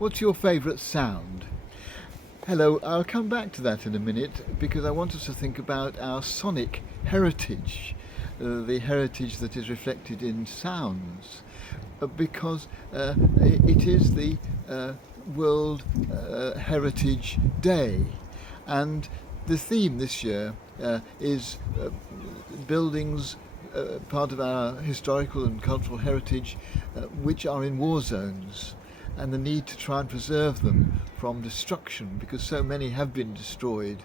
What's your favourite sound? Hello, I'll come back to that in a minute because I want us to think about our sonic heritage, the heritage that is reflected in sounds, because it is the World Heritage Day, and the theme this year is buildings, part of our historical and cultural heritage, which are in war zones, and the need to try and preserve them from destruction because so many have been destroyed.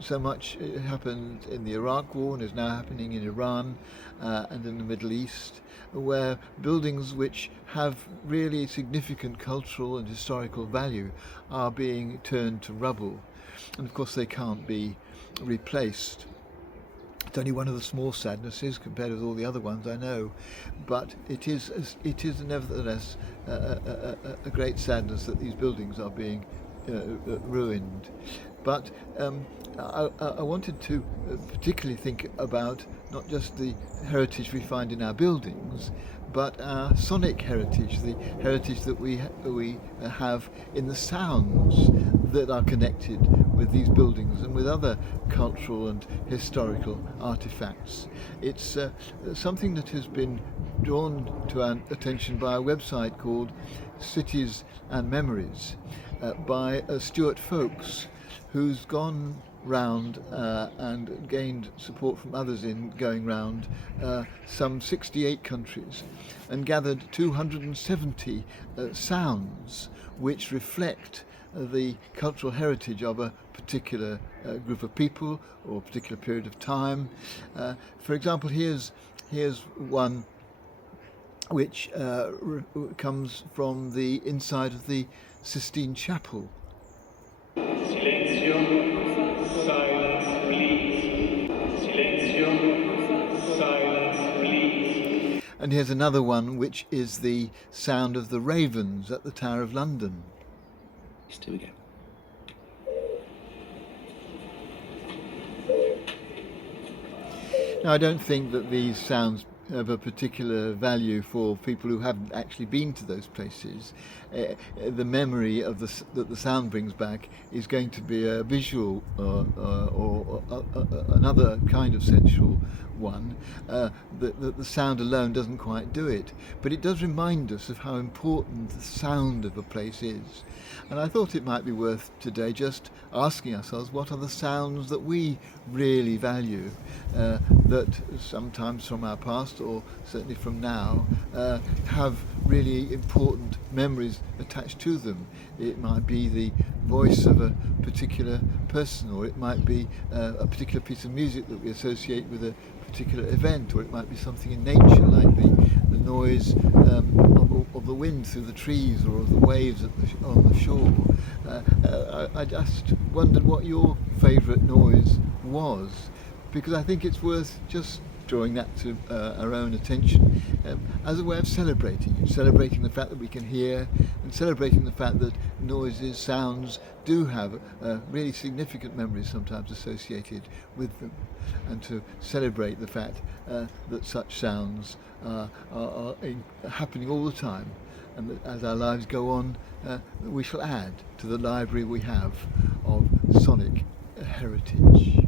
So much happened in the Iraq War and is now happening in Iran and in the Middle East, where buildings which have really significant cultural and historical value are being turned to rubble. And of course they can't be replaced. It's only one of the small sadnesses compared with all the other ones, I know, but it is nevertheless a great sadness that these buildings are being ruined. But I wanted to particularly think about not just the heritage we find in our buildings, but our sonic heritage, the heritage that we have in the sounds that are connected with these buildings and with other cultural and historical artifacts. It's something that has been drawn to our attention by a website called Cities and Memories by Stuart Folks, who's gone round and gained support from others in going round some 68 countries and gathered 270 sounds which reflect the cultural heritage of a particular group of people or a particular period of time. For example, here's one which comes from the inside of the Sistine Chapel. Silenzio, silence please. Silenzio, silence please. And here's another one which is the sound of the ravens at the Tower of London. Here we go. Now, I don't think that these sounds have a particular value for people who haven't actually been to those places. The memory of that the sound brings back is going to be a visual or another kind of sensual one. The sound alone doesn't quite do it, but it does remind us of how important the sound of a place is. And I thought it might be worth today just asking ourselves, what are the sounds that we really value, that sometimes from our past or certainly from now have really important memories attached to them. It might be the voice of a particular person, or it might be a particular piece of music that we associate with a particular event, or it might be something in nature like the noise of the wind through the trees or of the waves on the shore. I just wondered what your favourite noise was, because I think it's worth just drawing that to our own attention as a way of celebrating the fact that we can hear, and celebrating the fact that noises, sounds do have really significant memories sometimes associated with them, and to celebrate the fact that such sounds are happening all the time, and that as our lives go on we shall add to the library we have of sonic heritage.